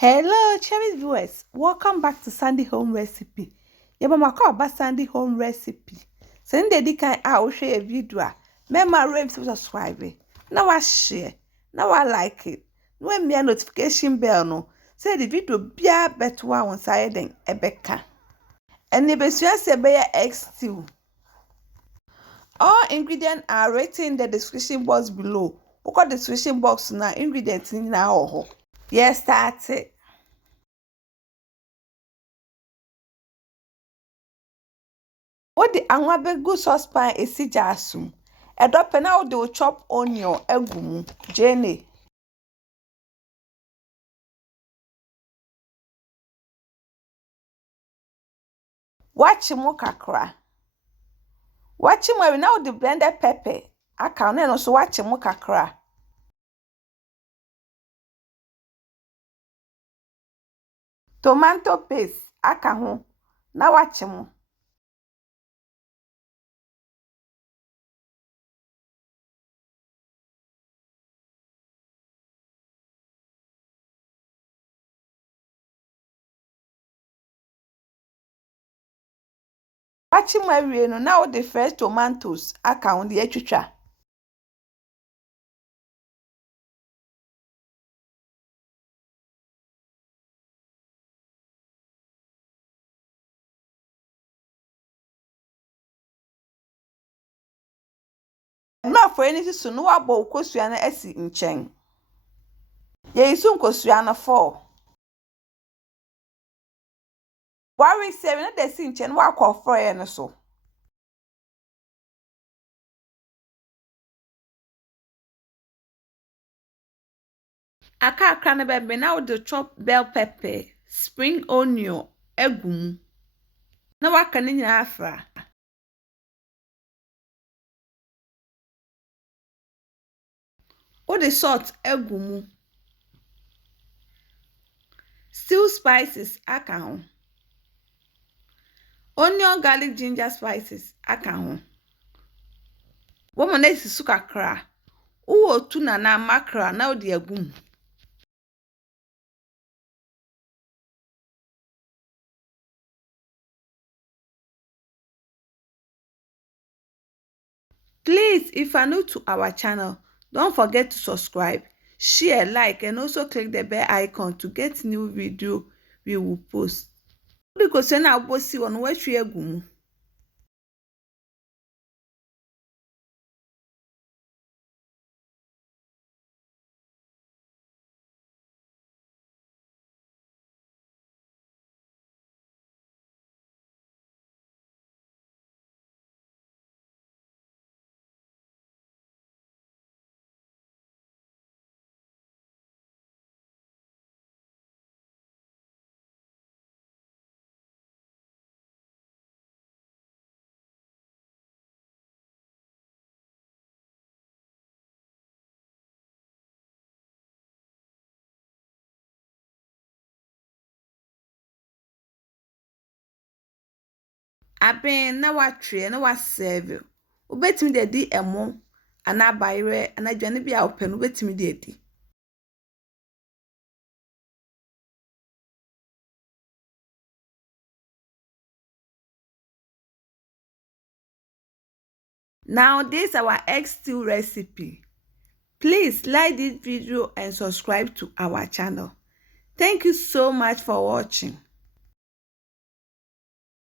Hello, cherished viewers. Welcome back to Sandy Home Recipe. Your mama call about Sandy Home Recipe. Send the can I share a video. Remember, rate subscribe. Now I share. Now I like it. No me a notification bell no. Say the video be a better one side than a becca. And the best say be egg stew. All ingredients are written in the description box below. Look at the description box now. Ingredients in now. Yes, start it. What the anwabegu saucepan esi jasum. Edope na wo chop onion egumu. Jene. Wachi mo kakra. Wachi mo na wo blended pepper. Aka no so wachi mo kakra. Tomato paste aka ho. Na wachi mo. Wachi mo awie no na wo fresh tomatoes aka ho de atwitwa. Na for any so no wabo kosua na esi nchen. Ye isu nkosua na 4. Wari 7 na desi nchen wa akofro ye no so. Aka na bebe na wo chop bell pepper, spring onion, egum. Na waka ni nyina afra. O de salt egum. Still spices aka ho. Onion, garlic, ginger spices aka ho. Woman na sisu kakra. Uwo tuna na mackerel na o de egum. Please, if you are new to our channel, don't forget to subscribe, share, like, and also click the bell icon to get new video we will post. Because when I will see on what we are aben na watwe na waserve. Obetimi de di emo ana bayre ana dwane bia open obetimi de di. Now this is our egg stew recipe. Please like this video and subscribe to our channel. Thank you so much for watching.